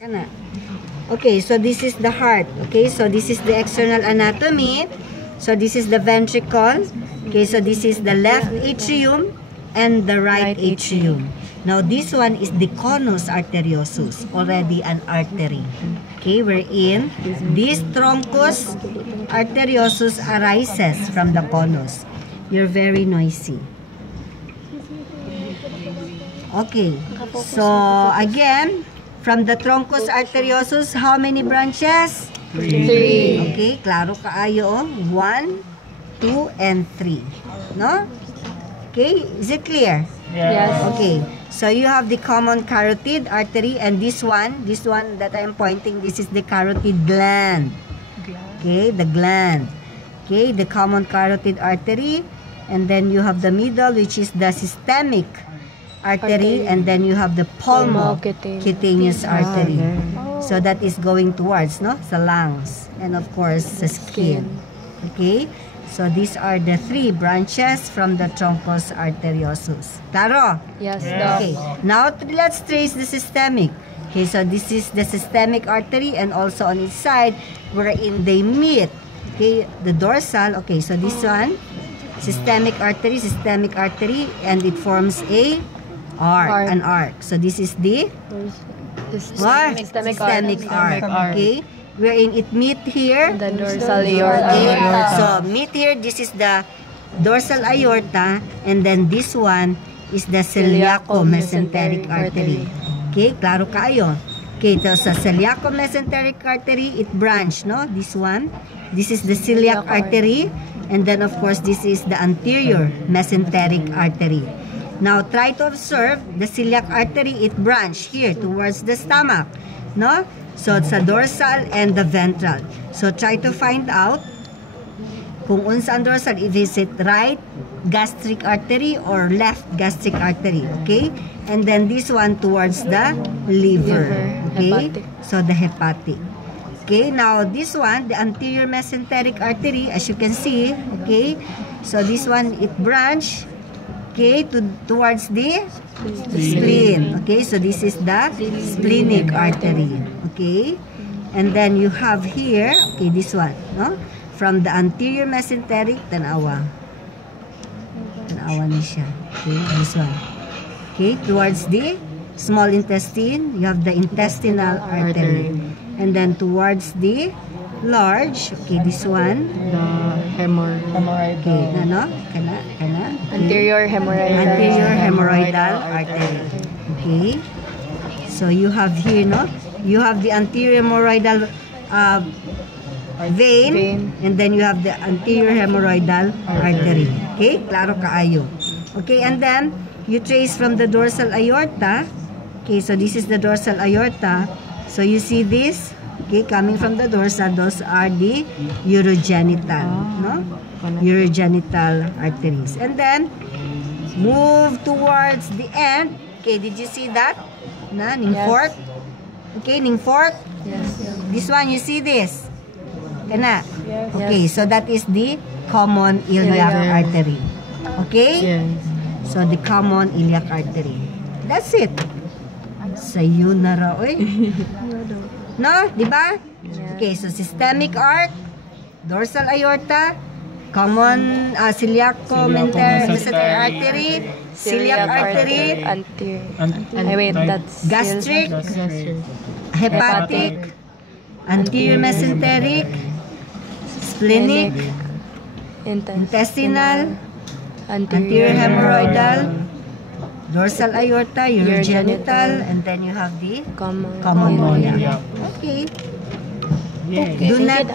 Okay, so this is the heart. Okay, so this is the external anatomy. So this is the ventricle. Okay, so this is the left atrium and the right atrium. Now this one is the conus arteriosus, already an artery. Okay, wherein this truncus arteriosus arises from the conus. You're very noisy. Okay, so again, from the truncus arteriosus, how many branches? 3. Okay, klaro kaayo. 1, 2, and 3. No? Okay, is it clear? Yes. Okay, so you have the common carotid artery, and this one that I am pointing, this is the carotid gland. Okay, the gland. Okay, the common carotid artery, and then you have the middle, which is the systemic artery, and then you have the pulmocutaneous artery. So that is going towards, no, the lungs, and of course the skin. Okay, so these are the 3 branches from the truncus arteriosus. Claro? Yes. Okay, now let's trace the systemic. Okay, so this is the systemic artery, and also on its side wherein they meet. Okay, the dorsal. Okay, so this one, systemic artery, and it forms a arc, an arc. So this is the systemic arc. Okay, wherein it meet here the dorsal aorta. Okay, so meet here, this is the dorsal aorta, and then this one is the celiaco-mesenteric artery. Okay, klaro kayo. Okay, so sa celiaco-mesenteric artery, it branch, no? This one, this is the celiac artery, and then of course this is the anterior mesenteric artery. Now, try to observe the celiac artery, it branch here towards the stomach, no? So, sa dorsal and the ventral. So, try to find out kung unsa ang dorsal, if is it right gastric artery or left gastric artery, okay? And then this one towards the liver, okay? Hepatic. So, the hepatic. Okay, now this one, the anterior mesenteric artery, as you can see, okay? So, this one, it branch, okay, towards the spleen. Okay, so this is the splenic artery. Okay, and then you have here, okay, this one, no? From the anterior mesenteric, tanawa ni siya. Okay, this one. Okay, towards the small intestine, you have the intestinal artery. And then towards the large, okay, this one, The hemorrhoidal. okay, ano? Kana? Anterior hemorrhoidal artery. Okay. So you have here, no? You have the anterior hemorrhoidal vein, and then you have the anterior hemorrhoidal artery. Okay? Klaro kaayo. Okay, and then you trace from the dorsal aorta. Okay, so this is the dorsal aorta. So you see this? Okay, coming from the dorsal, those are the urogenital, no? Urogenital arteries. And then, move towards the end. Okay, did you see that? Na, ning fourth? Okay, ning fourth? Yes. This one, you see this? Kana? Yes. Okay, so that is the common iliac artery. Okay? Yes. So, the common iliac artery. That's it. Sayo na ra, oy. No? Diba? Okay, so systemic arc, dorsal aorta, common celiaco-mesenteric artery, celiac artery, Wait, that's gastric, hepatic, anterior mesenteric, splenic, intestinal, anterior hemorrhoidal, dorsal aorta, urogenital, and then you have the common iliac. Okay. Do not